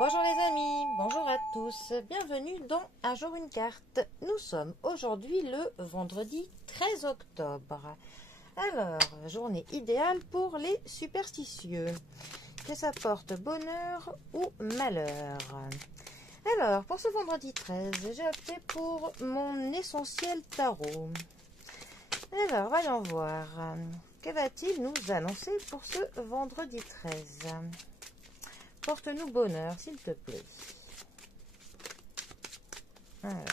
Bonjour les amis, bonjour à tous, bienvenue dans Un jour une carte. Nous sommes aujourd'hui le vendredi 13 octobre. Alors, journée idéale pour les superstitieux. Que ça porte bonheur ou malheur. Alors, pour ce vendredi 13, j'ai opté pour mon essentiel tarot. Alors, voyons voir. Que va-t-il nous annoncer pour ce vendredi 13 ? Porte-nous bonheur, s'il te plaît. Alors.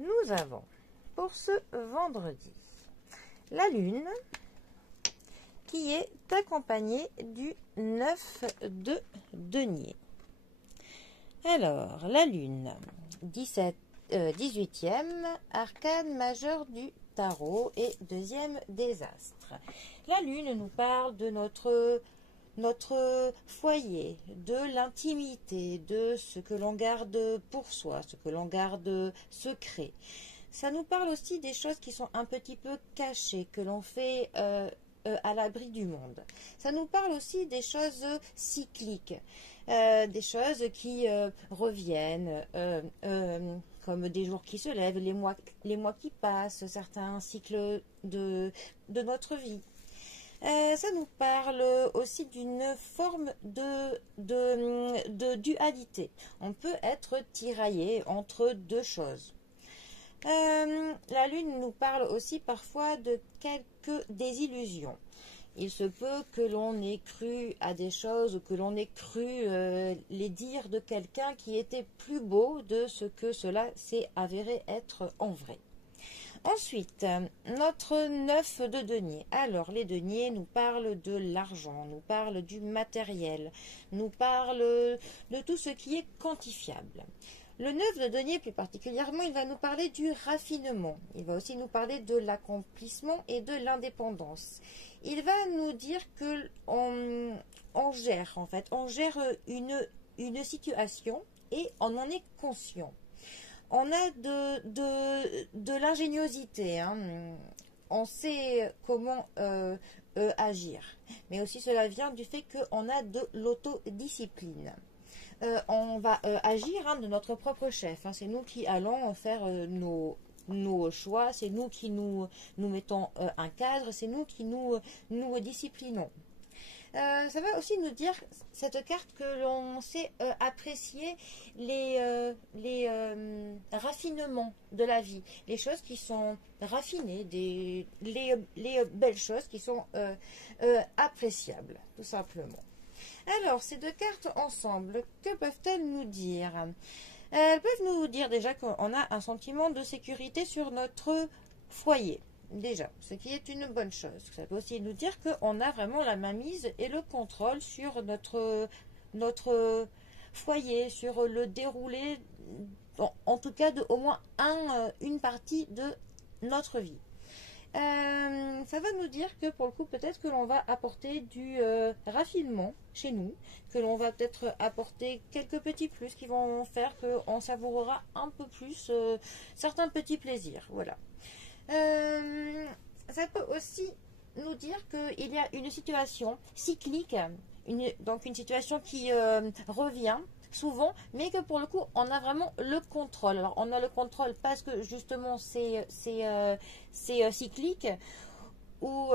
Nous avons, pour ce vendredi, la Lune, qui est accompagnée du 9 de denier. Alors, la Lune, 18e, arcane majeur du tarot et deuxième des astres. La Lune nous parle de notre foyer, de l'intimité, de ce que l'on garde pour soi, ce que l'on garde secret. Ça nous parle aussi des choses qui sont un petit peu cachées, que l'on fait à l'abri du monde. Ça nous parle aussi des choses cycliques, des choses qui reviennent, comme des jours qui se lèvent, les mois qui passent, certains cycles de notre vie. Ça nous parle aussi d'une forme de dualité. On peut être tiraillé entre deux choses. La Lune nous parle aussi parfois de quelques désillusions. Il se peut que l'on ait cru à des choses ou que l'on ait cru les dires de quelqu'un qui était plus beau de ce que cela s'est avéré être en vrai. Ensuite, notre 9 de denier. Alors, les deniers nous parlent de l'argent, nous parlent du matériel, nous parlent de tout ce qui est quantifiable. Le 9 de denier, plus particulièrement, il va nous parler du raffinement. Il va aussi nous parler de l'accomplissement et de l'indépendance. Il va nous dire que on gère, en fait, on gère une situation et on en est conscient. On a de l'ingéniosité, hein. On sait comment agir. Mais aussi cela vient du fait qu'on a de l'autodiscipline. On va agir de notre propre chef. Hein. C'est nous qui allons faire nos choix, c'est nous qui nous mettons un cadre, c'est nous qui nous disciplinons. Ça va aussi nous dire, cette carte, que l'on sait apprécier les raffinements de la vie, les choses qui sont raffinées, les belles choses qui sont appréciables, tout simplement. Alors, ces deux cartes ensemble, que peuvent-elles nous dire ? Elles peuvent nous dire déjà qu'on a un sentiment de sécurité sur notre foyer. Déjà, ce qui est une bonne chose. Ça peut aussi nous dire qu'on a vraiment la mainmise et le contrôle sur notre foyer, sur le déroulé, en tout cas de au moins une partie de notre vie. Ça va nous dire que pour le coup, peut-être que l'on va apporter du raffinement chez nous, que l'on va peut-être apporter quelques petits plus qui vont faire qu'on savourera un peu plus certains petits plaisirs. Voilà. Ça peut aussi nous dire qu'il y a une situation cyclique, donc une situation qui revient souvent, mais que pour le coup on a vraiment le contrôle. Alors on a le contrôle parce que justement c'est cyclique, ou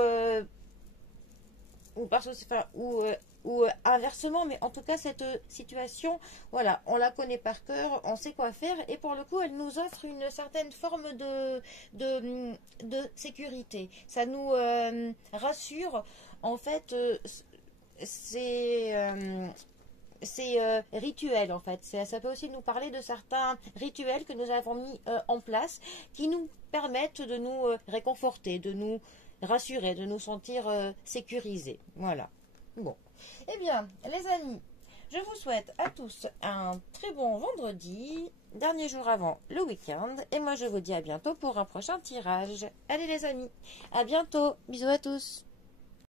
parce que ou inversement, mais en tout cas cette situation, voilà, on la connaît par cœur, on sait quoi faire, et pour le coup elle nous offre une certaine forme de sécurité. Ça nous rassure, en fait. C'est rituel, en fait. Ça peut aussi nous parler de certains rituels que nous avons mis en place, qui nous permettent de nous réconforter, de nous rassurer, de nous sentir sécurisés. Voilà. Bon. Eh bien, les amis, je vous souhaite à tous un très bon vendredi, dernier jour avant le week-end, et moi je vous dis à bientôt pour un prochain tirage. Allez les amis, à bientôt, bisous à tous.